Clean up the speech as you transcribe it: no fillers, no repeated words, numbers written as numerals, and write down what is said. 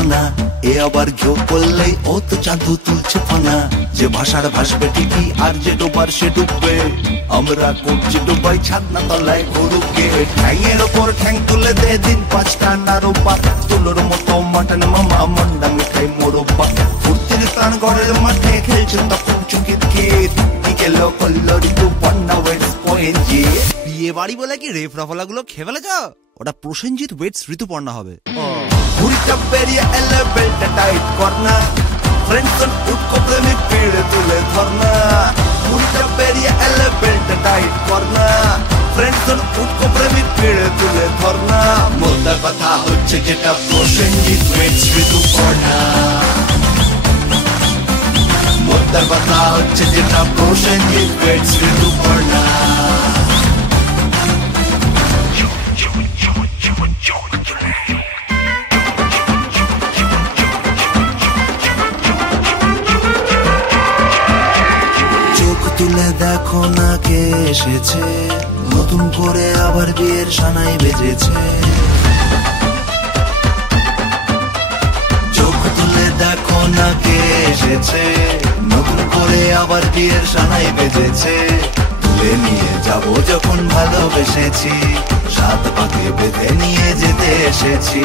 ফানা, এ আবার ঘেউ করলেই ও তো চাঁদু তুলছে ফানা। যে ভাষার ভাসবে ঠিকই আর যে ডোবার সে ডুববে, আমরা করছি ডুবাই ছাদনা তলায় গরুকে। ঠ্যাংয়ের ওপর ঠ্যাং তুলে দে দিন পাঁচটা নারোপা, তুলোর মতো মাটন মামা মন্ডা মিঠাই মোরব্বা। ফুর্তির টান ঘরের মাঠে খেলছে তখন চুকিত খেত, বিকেলো করলো ঋতু পন্না ওয়েটস পয়েন্জি। বিয়ে বাড়ি বলে কি রেফ রাফলা গুলো খেয়ে ফেলেছ? ওটা প্রসেনজিৎ ওয়েটস ঋতুপর্ণা হবে। ঘুড়িটা বেরিয়ে এলে বেলটা টাইট করনা, ফ্রেন্ডসন উঠকো প্রেমিক পিড়ে তুলে ধরনা। ঘুড়িটা বেরিয়ে এলে বেলটা টাইট করনা, ফ্রেন্ডসন উঠকো প্রেমিক পিড়ে তুলে ধরনা। মোদ্দা কথা হচ্ছে যেটা প্রসেনজিৎ ওয়েটস ঋতুপর্ণা, মোদ্দা কথা হচ্ছে যেটা প্রসেনজিৎ ওয়েটস ঋতুপর্ণা। তুলে দেখো না কে এসেছে, নতুন করে আবার বিয়ের সানাই বেজেছে। চোখ তুলে দেখো না কে এসেছে, নতুন করে আবার বিয়ের সানাই বেজেছে। তুলে নিয়ে যাব যখন ভালোবেসেছি, সাত পাকে বেঁধে নিয়ে যেতে এসেছি।